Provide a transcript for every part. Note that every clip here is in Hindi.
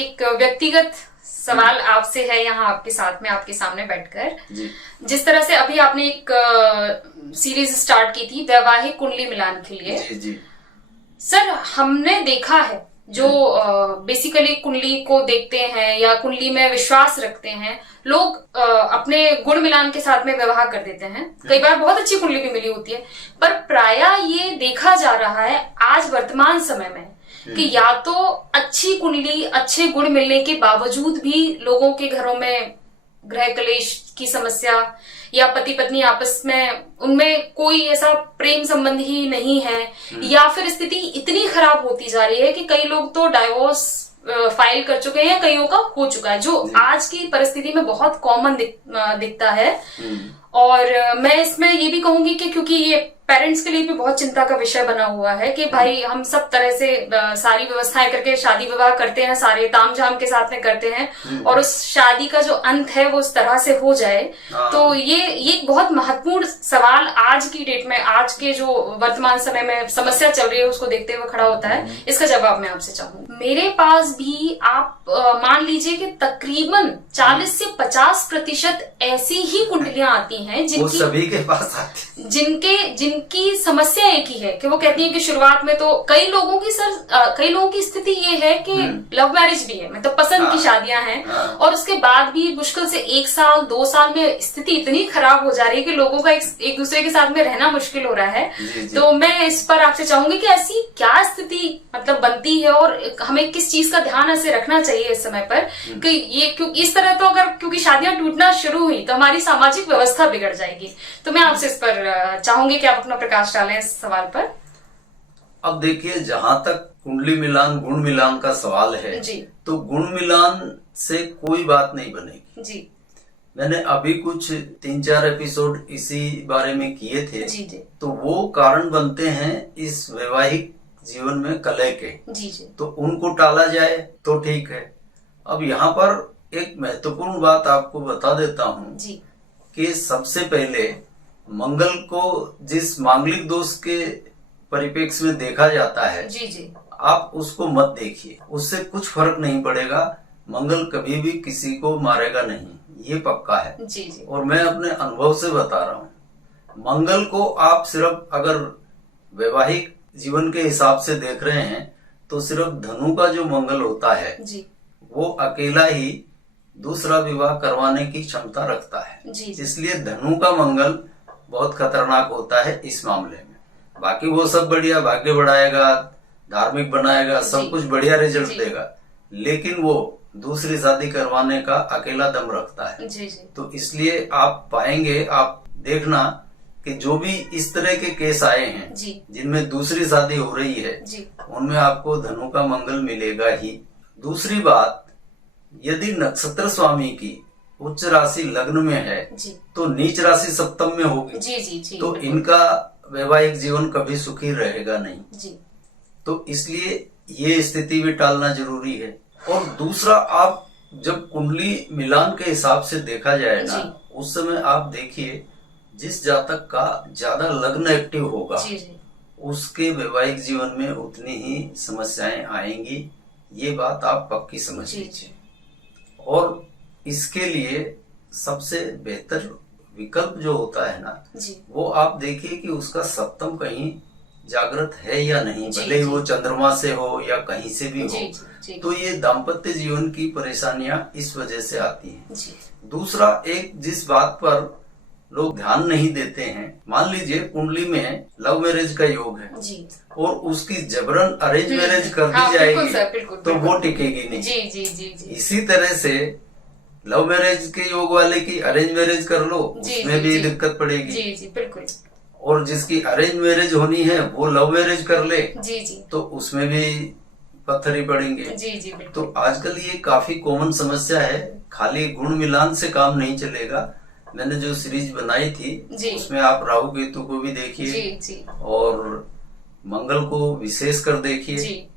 एक व्यक्तिगत सवाल आपसे है यहाँ आपके साथ में, आपके सामने बैठकर। जिस तरह से अभी आपने एक सीरीज स्टार्ट की थी वैवाहिक कुंडली मिलान के लिए, जी। सर हमने देखा है जो बेसिकली कुंडली को देखते हैं या कुंडली में विश्वास रखते हैं लोग, अपने गुण मिलान के साथ में विवाह कर देते हैं। कई बार बहुत अच्छी कुंडली भी मिली होती है, पर प्रायः ये देखा जा रहा है आज वर्तमान समय में कि या तो अच्छी कुंडली, अच्छे गुण मिलने के बावजूद भी लोगों के घरों में गृह कलेश की समस्या या पति पत्नी आपस में उनमें कोई ऐसा प्रेम संबंध ही नहीं है, या फिर स्थिति इतनी खराब होती जा रही है कि कई लोग तो डाइवोर्स फाइल कर चुके हैं, कईयों का हो चुका है, जो आज की परिस्थिति में बहुत कॉमन दिखता है। और मैं इसमें ये भी कहूंगी कि क्योंकि ये पेरेंट्स के लिए भी बहुत चिंता का विषय बना हुआ है कि भाई हम सब तरह से सारी व्यवस्थाएं करके शादी विवाह करते हैं, सारे तामझाम के साथ में करते हैं, और उस शादी का जो अंत है वो उस तरह से हो जाए। तो ये बहुत महत्वपूर्ण सवाल आज की डेट में, आज के जो वर्तमान समय में समस्या चल रही है उसको देखते हुए खड़ा होता है। इसका जवाब मैं आपसे चाहूंगी। मेरे पास भी आप मान लीजिए कि तकरीबन 40 से 50% ऐसी ही कुंडलियां आती हैं जिनकी सभी के पास आती, जिनकी समस्या एक ही है कि वो कहती है कि शुरुआत में तो कई लोगों की स्थिति ये है कि लव मैरिज भी है, मतलब पसंद की शादियां हैं, और उसके बाद भी मुश्किल से 1 साल 2 साल में स्थिति इतनी खराब हो जा रही है कि लोगों का एक दूसरे के साथ में रहना मुश्किल हो रहा है। तो मैं इस पर आपसे चाहूंगी कि ऐसी क्या स्थिति मतलब बनती है और हमें किस चीज का ध्यान ऐसे रखना चाहिए इस समय पर कि ये, क्योंकि इस तरह तो अगर क्योंकि शादियां टूटना शुरू हुई तो हमारी सामाजिक व्यवस्था बिगड़ जाएगी। तो मैं आपसे इस पर चाहूंगी कि आप अपना प्रकाश डालें इस सवाल पर। अब देखिए, जहां तक कुंडली मिलान गुण मिलान का सवाल है जी, तो गुण मिलान से कोई बात नहीं बनेगी जी। मैंने अभी कुछ 3-4 एपिसोड इसी बारे में किए थे जी। तो वो कारण बनते हैं इस वैवाहिक जीवन में कलह के जी। तो उनको टाला जाए तो ठीक है। अब यहाँ पर एक महत्वपूर्ण बात आपको बता देता हूँ कि सबसे पहले मंगल को जिस मांगलिक दोष के परिप्रेक्ष्य में देखा जाता है जी, आप उसको मत देखिए, उससे कुछ फर्क नहीं पड़ेगा। मंगल कभी भी किसी को मारेगा नहीं, ये पक्का है जी। और मैं अपने अनुभव से बता रहा हूँ, मंगल को आप सिर्फ अगर वैवाहिक जीवन के हिसाब से देख रहे हैं तो सिर्फ धनु का जो मंगल होता है जी, वो अकेला ही दूसरा विवाह करवाने की क्षमता रखता है जी। इसलिए धनु का मंगल बहुत खतरनाक होता है इस मामले में। बाकी वो सब बढ़िया, भाग्य बढ़ाएगा, धार्मिक बनाएगा, सब कुछ बढ़िया रिजल्ट देगा, लेकिन वो दूसरी शादी करवाने का अकेला दम रखता है जी। तो इसलिए आप पाएंगे, आप देखना कि जो भी इस तरह के केस आए हैं जिनमें दूसरी शादी हो रही है उनमें आपको धनु का मंगल मिलेगा ही। दूसरी बात, यदि नक्षत्र स्वामी की उच्च राशि लग्न में है तो नीच राशि सप्तम में होगी जी, तो इनका वैवाहिक जीवन कभी सुखी रहेगा नहीं तो इसलिए ये स्थिति भी टालना जरूरी है। और दूसरा, आप जब कुंडली मिलान के हिसाब से देखा जाए ना, उस समय आप देखिए जिस जातक का ज्यादा लग्न एक्टिव होगा उसके वैवाहिक जीवन में उतनी ही समस्याएं आएंगी, ये बात आप पक्की समझ लीजिए। और इसके लिए सबसे बेहतर विकल्प जो होता है ना, वो आप देखिए कि उसका सप्तम कहीं जागृत है या नहीं, भले वो चंद्रमा से हो या कहीं से भी हो। तो ये दाम्पत्य जीवन की परेशानियां इस वजह से आती हैं। दूसरा, एक जिस बात पर लोग ध्यान नहीं देते हैं, मान लीजिए कुंडली में लव मैरिज का योग है और उसकी जबरन अरेंज मैरिज कर दी जाएगी तो वो टिकेगी नहीं जी। इसी तरह से लव मैरिज के योग वाले की अरेंज मैरिज कर लो, उसमें भी दिक्कत पड़ेगी जी, बिल्कुल। और जिसकी अरेंज मैरिज होनी है वो लव मैरिज कर ले जी, तो उसमें भी पत्थर ही पड़ेंगे जी। तो आजकल ये काफी कॉमन समस्या है, खाली गुण मिलान से काम नहीं चलेगा। मैंने जो सीरीज बनाई थी उसमें आप राहु केतु को भी देखिए और मंगल को विशेष कर देखिए।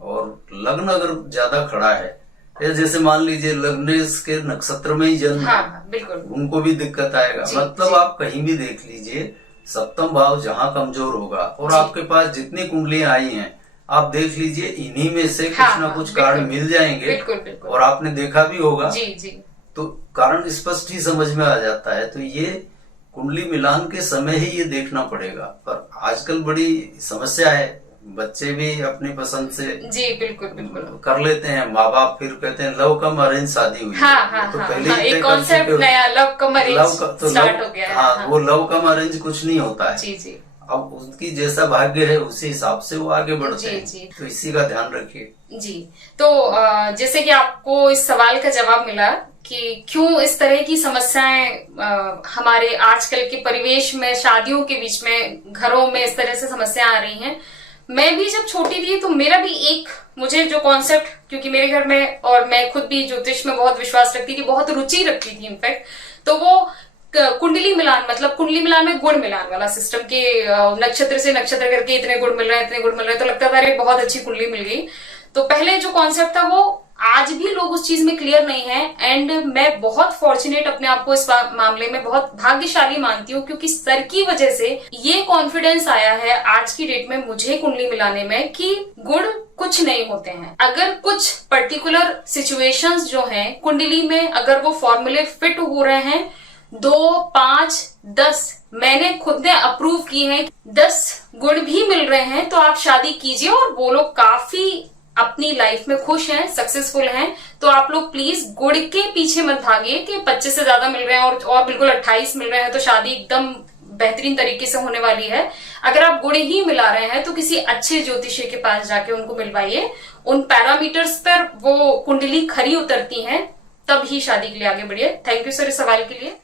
और लग्न अगर ज्यादा खड़ा है, जैसे मान लीजिए लग्न के नक्षत्र में ही जन्म है, उनको भी दिक्कत आएगा। मतलब आप कहीं भी देख लीजिए, सप्तम भाव जहाँ कमजोर होगा और आपके पास जितनी कुंडलियां आई हैं आप देख लीजिए, इन्हीं में से हाँ, कुछ ना कुछ कारण मिल जाएंगे। बिल्कुल बिल्कुल। और आपने देखा भी होगा जी जी, तो कारण स्पष्ट ही समझ में आ जाता है। तो ये कुंडली मिलान के समय ही ये देखना पड़ेगा। पर आजकल बड़ी समस्या है, बच्चे भी अपनी पसंद से जी बिल्कुल बिल्कुल कर लेते हैं। माँ बाप फिर कहते हैं लव कम अरेंज शादी हुई। हाँ, तो हाँ, पहले हाँ, ही एक कॉन्सेप्ट नया लव कम अरेंज स्टार्ट हो गया है। हाँ, वो लव कम अरेंज कुछ नहीं होता है। जी जी, अब उसकी जैसा भाग्य है उसी हिसाब से वो आगे बढ़ते हैं। जी। तो इसी का ध्यान रखिए। जी, तो जैसे कि आपको इस सवाल का जवाब मिला कि क्यों इस तरह की समस्याएं हमारे आजकल के परिवेश में, शादियों के बीच में, घरों में इस तरह से समस्याएं आ रही हैं। मैं भी जब छोटी थी तो मेरा भी मुझे जो कॉन्सेप्ट, क्योंकि मेरे घर में और मैं खुद भी ज्योतिष में बहुत विश्वास रखती थी, बहुत रुचि रखती थी इनफैक्ट, तो वो कुंडली मिलान, मतलब कुंडली मिलान में गुण मिलान वाला सिस्टम के नक्षत्र से नक्षत्र करके इतने गुण मिल रहे हैं, इतने गुण मिल रहे हैं, तो लगता था अरे बहुत अच्छी कुंडली मिल गई। तो पहले जो कॉन्सेप्ट था वो आज भी लोग उस चीज में क्लियर नहीं है। एंड मैं बहुत फॉर्चुनेट अपने आप को इस मामले में बहुत भाग्यशाली मानती हूँ, क्योंकि सर की वजह से ये कॉन्फिडेंस आया है आज की डेट में मुझे कुंडली मिलाने में कि गुण कुछ नहीं होते हैं। अगर कुछ पर्टिकुलर सिचुएशंस जो हैं कुंडली में, अगर वो फॉर्मूले फिट हो रहे हैं, 2, 5, 10 मैंने खुद ने अप्रूव की है, 10 गुण भी मिल रहे हैं, तो आप शादी कीजिए और वो लोग काफी अपनी लाइफ में खुश हैं, सक्सेसफुल हैं। तो आप लोग प्लीज गुड़ के पीछे मत भागिए कि 25 से ज्यादा मिल रहे हैं और बिल्कुल 28 मिल रहे हैं तो शादी एकदम बेहतरीन तरीके से होने वाली है। अगर आप गुड़ ही मिला रहे हैं तो किसी अच्छे ज्योतिषी के पास जाके उनको मिलवाइए। उन पैरामीटर्स पर वो कुंडली खरी उतरती हैं, तब ही शादी के लिए आगे बढ़िए। थैंक यू सर इस सवाल के लिए।